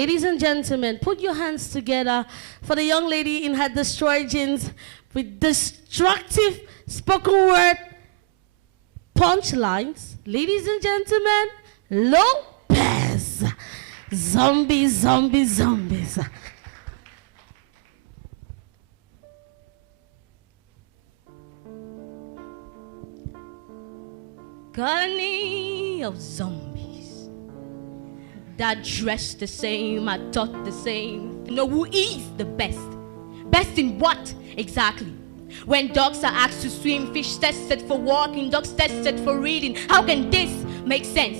Ladies and gentlemen, put your hands together for the young lady in her destroyed jeans with destructive spoken word punchlines. Ladies and gentlemen, Lopez. Zombies, zombies, zombies. Colony of zombies that dress the same, are taught the same. You know who is the best? Best in what exactly? When dogs are asked to swim, fish tested for walking, dogs tested for reading. How can this make sense?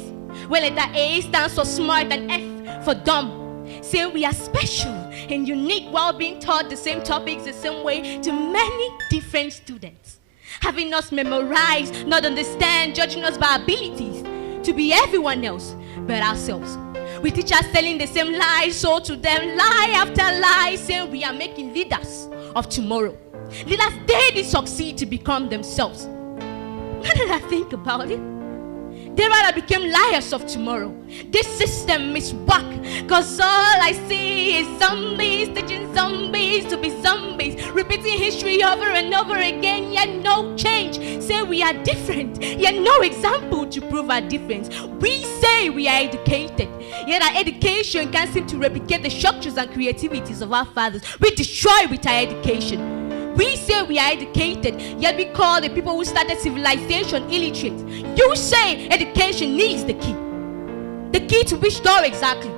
Well, letter A stands for smart and F for dumb. Say we are special and unique while being taught the same topics the same way to many different students. Having us memorize, not understand, judging us by abilities to be everyone else but ourselves. We teach us telling the same lies, so to them lie after lie, saying we are making leaders of tomorrow. Leaders, they did succeed to become themselves. Now that I think about it, they rather became liars of tomorrow. This system is whack, cause all I see is zombies teaching zombies to be zombies, repeating history over and over again, yet no change. Say we are different, yet no example to prove our difference. We say we are educated, yet our education can't seem to replicate the structures and creativities of our fathers. We destroy with our education. We say we are educated, yet we call the people who started civilization illiterate. You say education is the key. The key to which door exactly?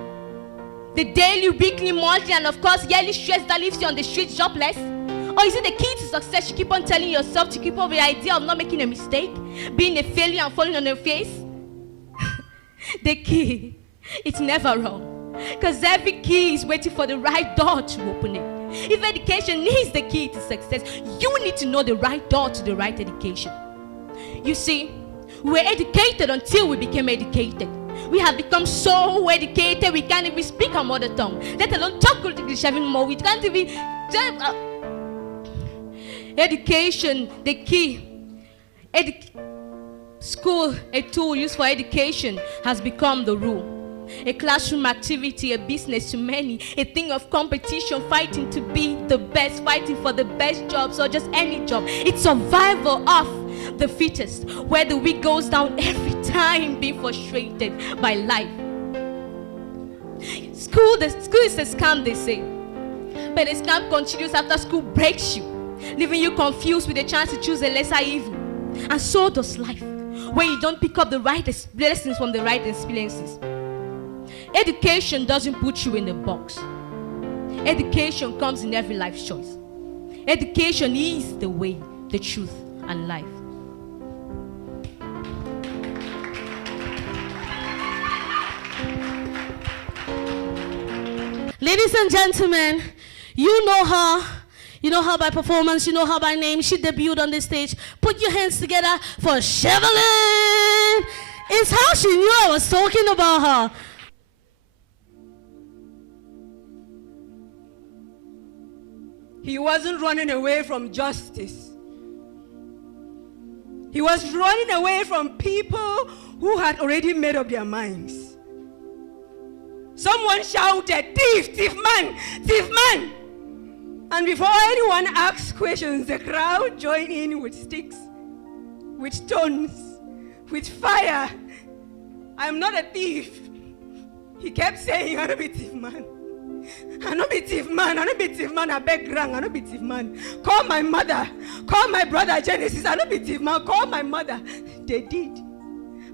The daily, weekly, monthly, and of course yearly stress that leaves you on the streets jobless? Or is it the key to success you keep on telling yourself to keep up with the idea of not making a mistake, being a failure and falling on your face? The key, it's never wrong. Because every key is waiting for the right door to open it. If education is the key to success, you need to know the right door to the right education. You see, we were educated until we became educated. We have become so educated we can't even speak our mother tongue, let alone talk good English anymore. We can't even... Education, the key. School, a tool used for education, has become the rule. A classroom activity, a business to many, a thing of competition, fighting to be the best, fighting for the best jobs or just any job. It's survival of the fittest, where the weak goes down every time, being frustrated by life. School is a scam, they say. But the scam continues after school breaks you, leaving you confused with a chance to choose a lesser evil. And so does life, where you don't pick up the right lessons from the right experiences. Education doesn't put you in a box. Education comes in every life choice. Education is the way, the truth, and life. Ladies and gentlemen, you know her. You know her by performance, you know her by name. She debuted on this stage. Put your hands together for Chevelin. It's how she knew I was talking about her. He wasn't running away from justice. He was running away from people who had already made up their minds. Someone shouted, "Thief, thief man, thief man!" And before anyone asked questions, the crowd joined in with sticks, with stones, with fire. "I'm not a thief." He kept saying, "I don't be thief man. I don't be thief man. I don't be thief man. I beg grang. I don't be thief man. Call my mother. Call my brother Genesis. I don't be thief man. Call my mother." They did.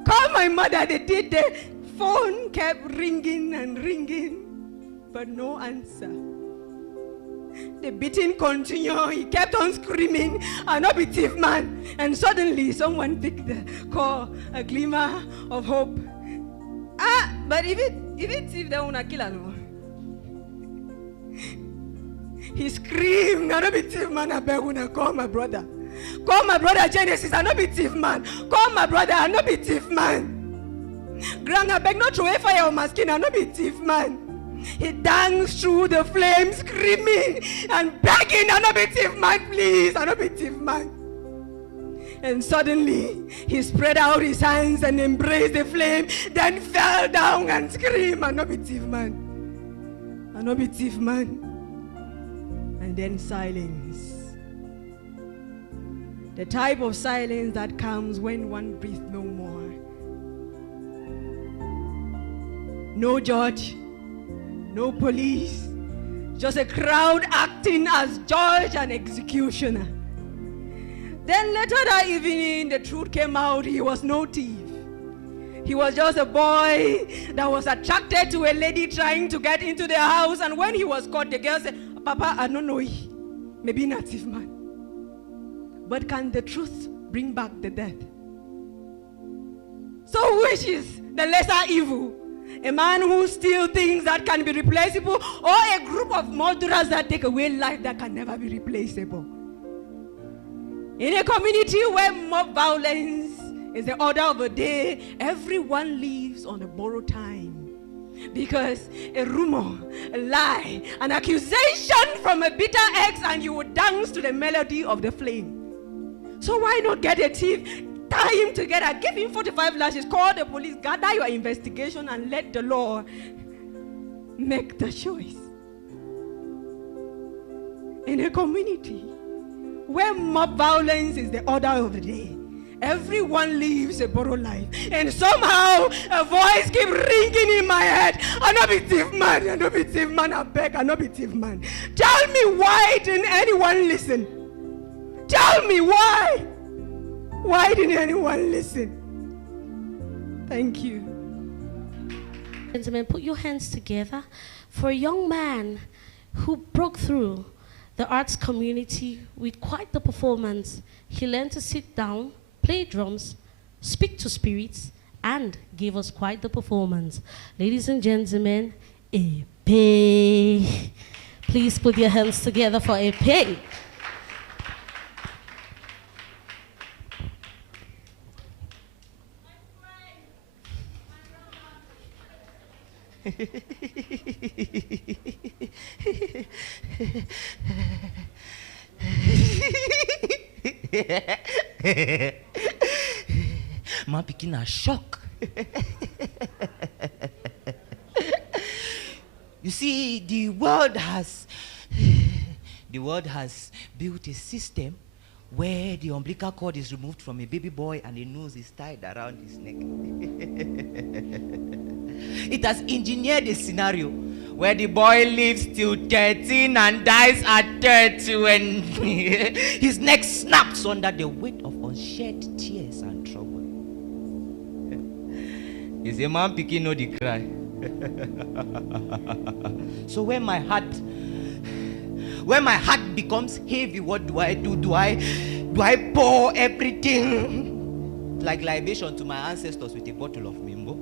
Call my mother. They did. The phone kept ringing and ringing, but no answer. The beating continued. He kept on screaming, "I don't be thief man." And suddenly someone picked the call, a glimmer of hope. But if it thief, they wanna kill us. He screamed, "I don't be thief man, I beg una, call my brother. Call my brother Genesis, I don't be thief man. Call my brother, I don't be thief man. Grand, I beg not throw a fire on my skin, I don't be thief man." He danced through the flames, screaming and begging, "I don't be thief man, please, I don't be thief man." And suddenly, he spread out his hands and embraced the flame, then fell down and screamed, "I don't be thief man." and not be thief man. And then silence. The type of silence that comes when one breathes no more. No judge, no police, just a crowd acting as judge and executioner. Then later that evening, the truth came out. He was no thief. He was just a boy that was attracted to a lady trying to get into their house. And when he was caught, the girl said, Papa, I don't know. Maybe not thief man. But can the truth bring back the dead? So which is the lesser evil? A man who steals things that can be replaceable, or a group of murderers that take away life that can never be replaceable? In a community where mob violence is the order of the day, everyone lives on a borrowed time. Because a rumor, a lie, an accusation from a bitter ex, and you would dance to the melody of the flame. So why not get a thief, tie him together, give him 45 lashes, call the police, gather your investigation, and let the law make the choice? In a community where mob violence is the order of the day, everyone lives a borrowed life. And somehow a voice keeps ringing in my head. I not be thief man, I not be thief man, I beg, I not be thief man. Tell me, why didn't anyone listen? Tell me why. Why didn't anyone listen? Thank you. Gentlemen, put your hands together for a young man who broke through the arts community with quite the performance. He learned to sit down, play drums, speak to spirits, and gave us quite the performance. Ladies and gentlemen, Epe. Please put your hands together for Epe. Man pikin a shock. You see, the world has built a system where the umbilical cord is removed from a baby boy and the noose is tied around his neck. It has engineered a scenario where the boy lives till 13 and dies at 30 when his neck snaps under the weight of unshed tears and trouble. Is a man picking no the cry? So when my heart becomes heavy, what do I do? Do I pour everything like libation to my ancestors with a bottle of Mimbo?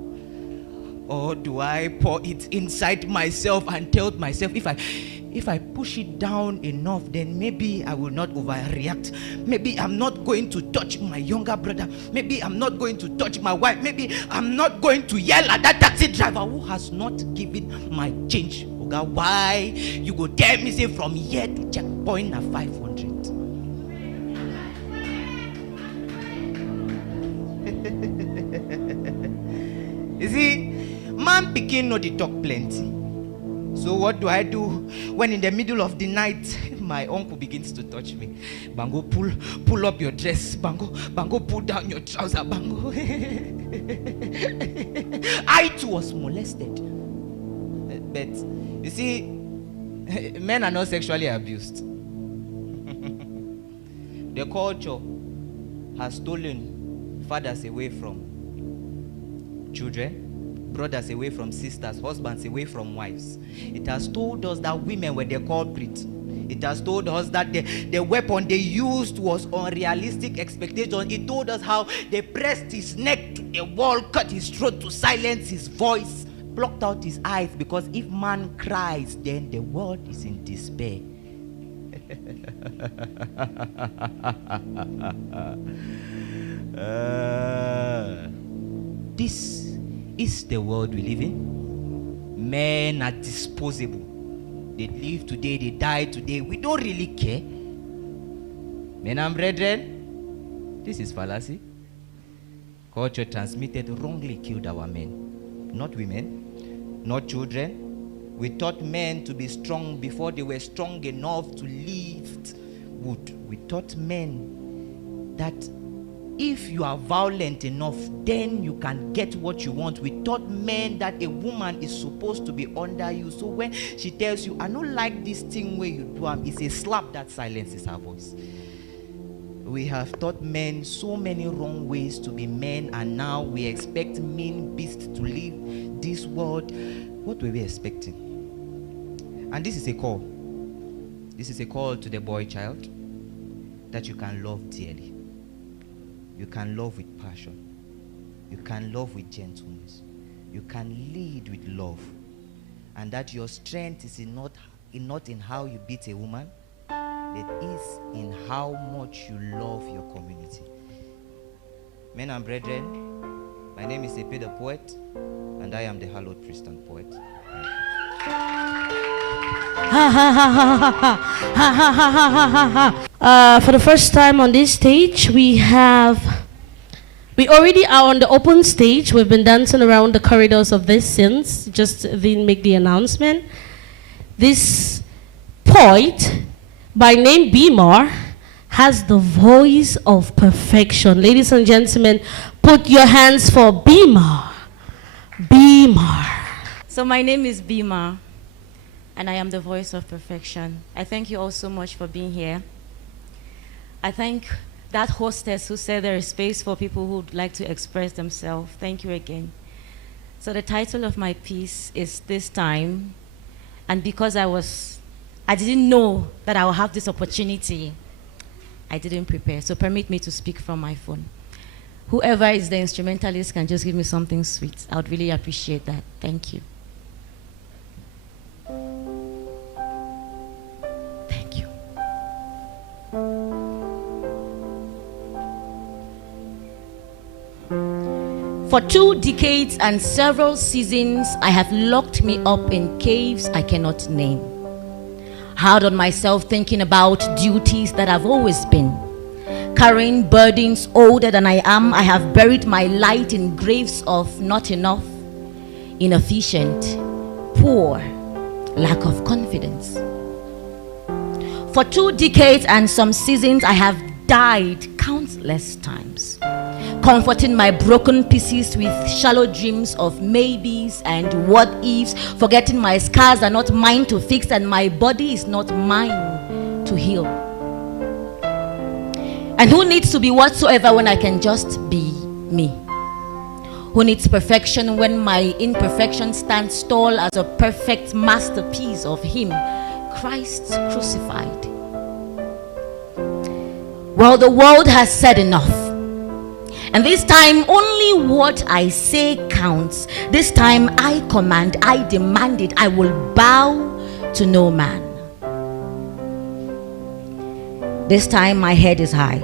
Or do I pour it inside myself and tell myself, if I push it down enough, then maybe I will not overreact. Maybe I'm not going to touch my younger brother. Maybe I'm not going to touch my wife. Maybe I'm not going to yell at that taxi driver who has not given my change. Oga, why you go tell me say from here to checkpoint na 500? You see, man pikin no dey talk plenty. So what do I do when in the middle of the night my uncle begins to touch me? Bango, pull up your dress. Bango, pull down your trouser. Bango. I too was molested. But you see, men are not sexually abused. The culture has stolen fathers away from children, brothers away from sisters, husbands away from wives. It has told us that women were the culprit. It has told us that the weapon they used was unrealistic expectation. It told us how they pressed his neck to the wall, cut his throat to silence his voice, blocked out his eyes, because if man cries, then the world is in despair. This is the world we live in. Men are disposable. They live today, they die today. We don't really care. Men and brethren, this is fallacy. Culture transmitted wrongly killed our men. Not women, not children, We taught men to be strong before they were strong enough to lift wood. We taught men that if you are violent enough, then you can get what you want. We taught men that a woman is supposed to be under you. So when she tells you, I don't like this thing where you do, it's a slap that silences her voice. We have taught men so many wrong ways to be men, and now we expect mean beasts to live this world. What were we expecting? And this is a call. This is a call to the boy child that you can love dearly. You can love with passion. You can love with gentleness. You can lead with love. And that your strength is not in how you beat a woman, it is in how much you love your community. Men and brethren, my name is Epe the Poet, and I am the hallowed priest and poet. For the first time on this stage, we already are on the open stage. We've been dancing around the corridors of this since, just didn't make the announcement. This poet, by name Bimar, has the voice of perfection. Ladies and gentlemen, put your hands for Bimar. Bimar. So my name is Bima, and I am the voice of perfection. I thank you all so much for being here. I thank that hostess who said there is space for people who would like to express themselves. Thank you again. So the title of my piece is This Time, and because I didn't know that I would have this opportunity, I didn't prepare. So permit me to speak from my phone. Whoever is the instrumentalist can just give me something sweet. I would really appreciate that. Thank you. Thank you. For 2 decades and several seasons, I have locked me up in caves I cannot name. Hard on myself thinking about duties that I've always been. Carrying burdens older than I am, I have buried my light in graves of not enough, inefficient, poor, lack of confidence. For 2 decades and some seasons, I have died countless times, comforting my broken pieces with shallow dreams of maybes and what ifs, forgetting my scars are not mine to fix and my body is not mine to heal. And who needs to be whatsoever when I can just be me? Who needs perfection when my imperfection stands tall as a perfect masterpiece of Him, Christ crucified? Well, the world has said enough. And this time, only what I say counts. This time, I command, I demand it. I will bow to no man. This time, my head is high.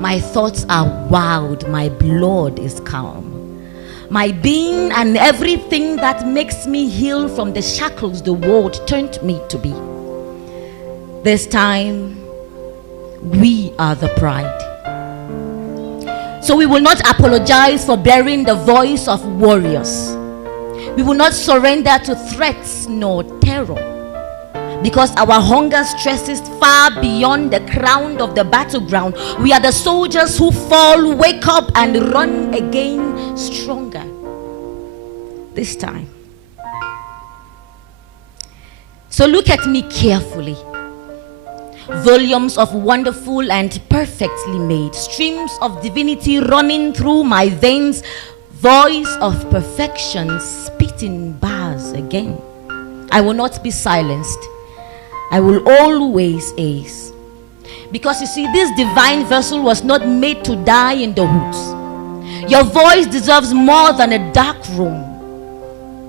My thoughts are wild. My blood is calm. My being and everything that makes me heal from the shackles the world turned me to be. This time, we are the pride. So we will not apologize for bearing the voice of warriors. We will not surrender to threats nor terror, because our hunger stresses far beyond the crown of the battleground. We are the soldiers who fall, wake up, and run again stronger. This time. So look at me carefully. Volumes of wonderful and perfectly made, streams of divinity running through my veins, voice of perfection spitting bars again. I will not be silenced. I will always ace. Because you see, this divine vessel was not made to die in the woods. Your voice deserves more than a dark room.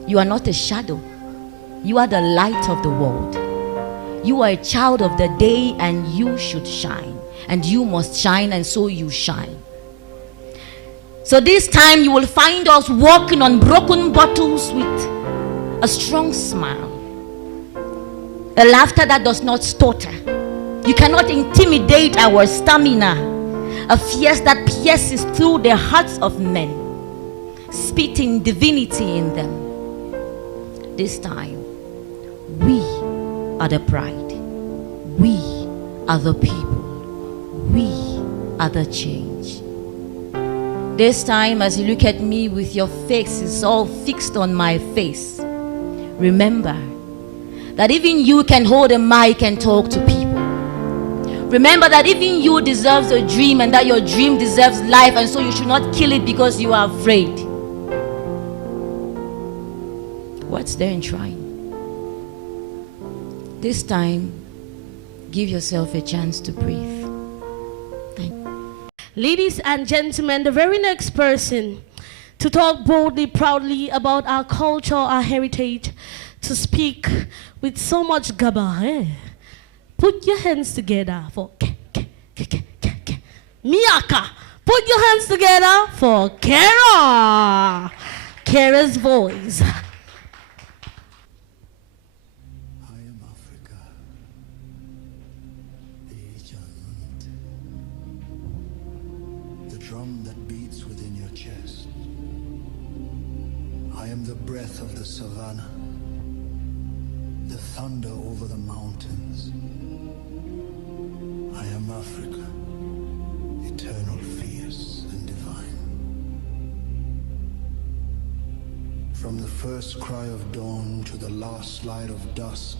You are not a shadow. You are the light of the world. You are a child of the day, and you should shine. And you must shine, and so you shine. So this time you will find us walking on broken bottles with a strong smile, a laughter that does not stutter. You cannot intimidate our stamina, a fierce that pierces through the hearts of men, spitting divinity in them. This time, we are the pride. We are the people. We are the change. This time, as you look at me with your faces all fixed on my face, remember that even you can hold a mic and talk to people. Remember that even you deserve a dream and that your dream deserves life, and so you should not kill it because you are afraid. What's there in trying? This time, give yourself a chance to breathe. Thank you. Ladies and gentlemen, the very next person to talk boldly, proudly about our culture, our heritage, to speak with so much gaba. Put your hands together for Miaka. Put your hands together for Kara. Kara's voice. Drum that beats within your chest. I am the breath of the savannah, the thunder over the mountains. I am Africa, eternal, fierce, and divine. From the first cry of dawn to the last light of dusk,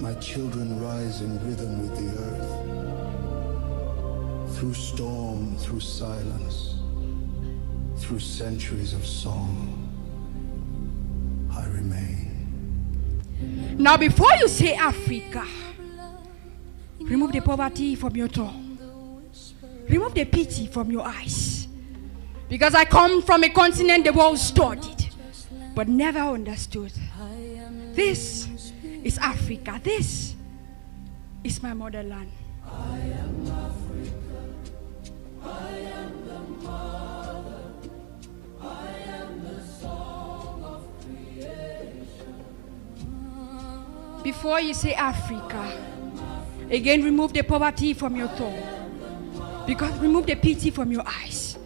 my children rise in rhythm with the earth. Through storm, through silence, through centuries of song, I remain. Now, before you say Africa, remove the poverty from your tongue. Remove the pity from your eyes. Because I come from a continent the world studied, but never understood. This is Africa. This is my motherland. I am Africa. I am the mother. I am the song of creation. Before you say Africa, again remove the poverty from your tongue. Because remove the pity from your eyes.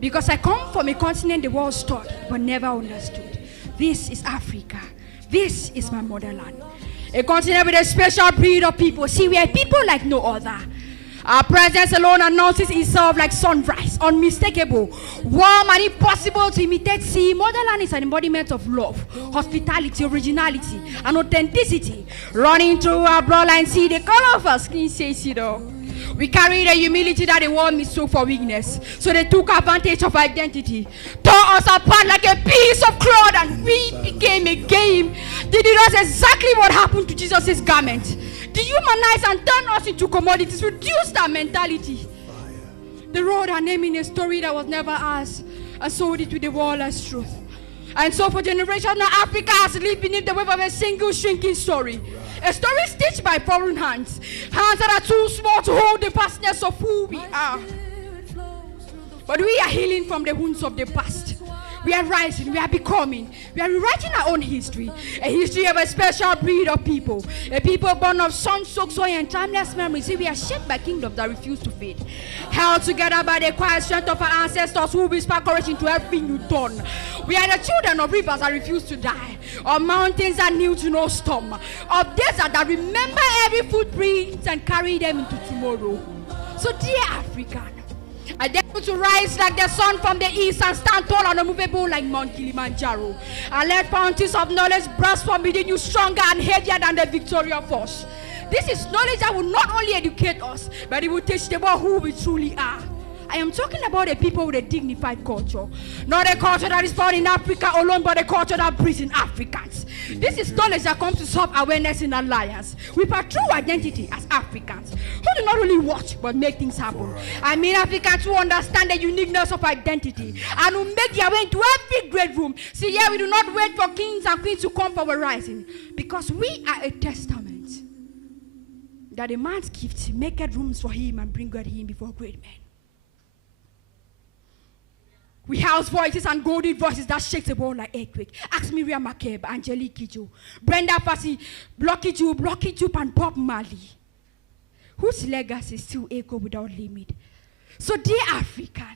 Because I come from a continent the world studied but never understood. This is Africa. This is my motherland. A continent with a special breed of people. See, we are people like no other. Our presence alone announces itself like sunrise, unmistakable, warm and impossible to imitate. See, motherland is an embodiment of love, hospitality, originality, and authenticity. Running through our bloodline, see, the color of our skin says it all. We carry the humility that the world mistook for weakness. So they took advantage of identity, tore us apart like a piece of cloth, and we became a game. They did us exactly what happened to Jesus' garment. Dehumanize and turn us into commodities, reduced our mentality. They wrote our name in a story that was never ours and sold it to the world as truth. And so for generations now, Africa has lived beneath the wave of a single shrinking story. A story stitched by foreign hands. Hands that are too small to hold the vastness of who we are. But we are healing from the wounds of the past. We are rising, we are becoming, we are rewriting our own history. A history of a special breed of people. A people born of sun-soaked soil and timeless memories. See, we are shaped by kingdoms that refuse to fade. Held together by the quiet strength of our ancestors who whisper courage into every new dawn. We are the children of rivers that refuse to die. Of mountains that kneel to no storm. Of deserts that remember every footprint and carry them into tomorrow. So dear African, I dare you to rise like the sun from the east and stand tall and unmovable like Mount Kilimanjaro. And let fountains of knowledge burst from within you stronger and heavier than the Victoria Falls. This is knowledge that will not only educate us, but it will teach the world who we truly are. I am talking about a people with a dignified culture. Not a culture that is found in Africa alone, but a culture that breeds in Africans. This is knowledge that comes to solve awareness in alliance. We pursue identity as Africans, who do not only watch, but make things happen. I mean Africans who understand the uniqueness of identity and who make their way into every great room. See, here we do not wait for kings and queens to come for a rising, because we are a testament that a man's gift maketh rooms for him and bringeth him before great men. We house voices and golden voices that shake the world like earthquake. Ask Miriam Makeba, Angelique Kidjo, Brenda Fassie, Blocky Jupe, and Bob Marley, whose legacy still echo without limit. So dear African,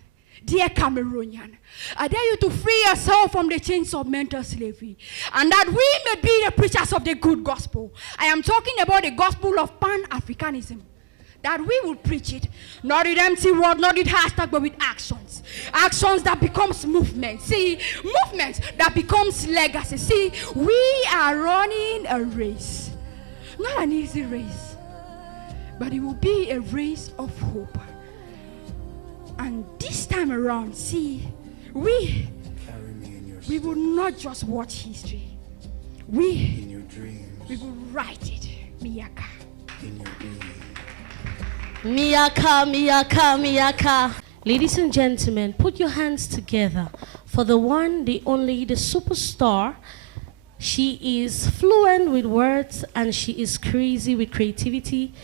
Dear Cameroonian, I dare you to free yourself from the chains of mental slavery, and that we may be the preachers of the good gospel. I am talking about the gospel of Pan-Africanism. That we will preach it, not with empty words, not with hashtag, but with actions. Actions that becomes movement. See, movements that becomes legacy. See, we are running a race. Not an easy race, but it will be a race of hope. And this time around, see, we will not just watch history. We will write it. Miyaka. Miyaka, Miyaka, Miyaka. Ladies and gentlemen, put your hands together for the one, the only, the superstar. She is fluent with words and she is crazy with creativity.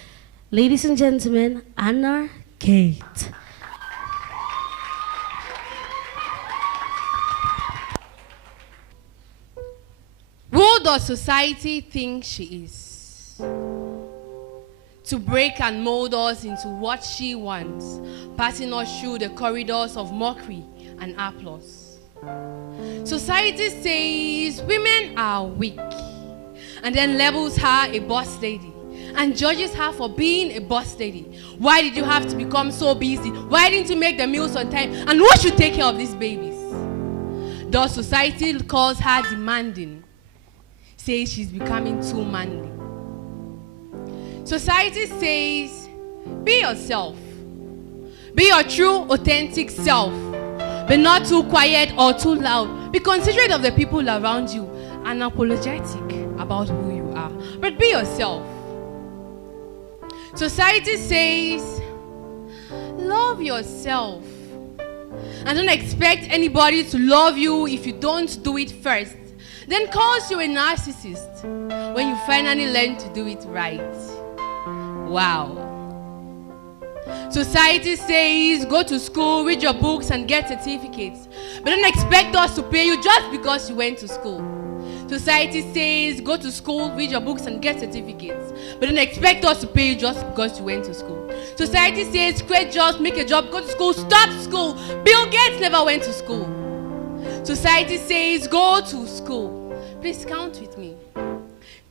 Ladies and gentlemen, Anna Kate. Who does society think she is? To break and mold us into what she wants, passing us through the corridors of mockery and applause. Society says women are weak, and then labels her a boss lady, and judges her for being a boss lady. Why did you have to become so busy? Why didn't you make the meals on time? And who should take care of these babies? Does society calls her demanding? Says she's becoming too manly. Society says, be yourself. Be your true, authentic self. Be not too quiet or too loud. Be considerate of the people around you and apologetic about who you are. But be yourself. Society says, love yourself. And don't expect anybody to love you if you don't do it first. Then calls you a narcissist when you finally learn to do it right. Wow. Society says go to school, read your books and get certificates. But don't expect us to pay you just because you went to school. Society says go to school, read your books and get certificates. But don't expect us to pay you just because you went to school. Society says create jobs, make a job, go to school, stop school. Bill Gates never went to school. Society says go to school. Please count with me.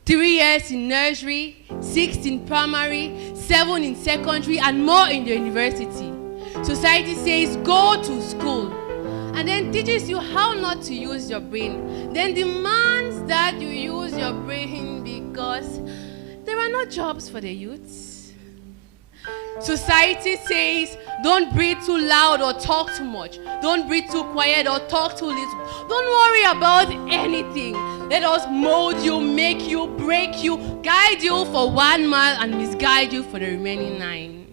3 years in nursery, 6 in primary, 7 in secondary, and more in the university. Society says go to school and then teaches you how not to use your brain. Then demands that you use your brain because there are no jobs for the youths. Society says don't breathe too loud or talk too much. Don't breathe too quiet or talk too little. Don't worry about anything. Let us mold you, make you, break you, guide you for 1 mile and misguide you for the remaining 9.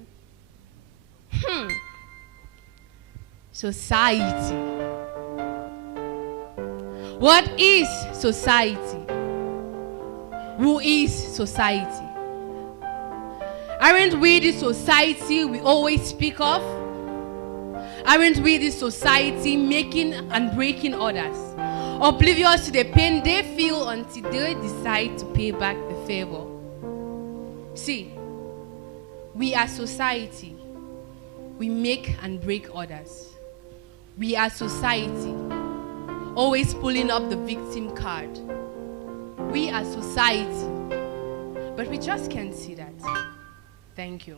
Society. What is society? Who is society? Aren't we the society we always speak of? Aren't we the society making and breaking others? Oblivious to the pain they feel until they decide to pay back the favor. See, we are society. We make and break others. We are society, always pulling up the victim card. We are society, but we just can't see that. Thank you.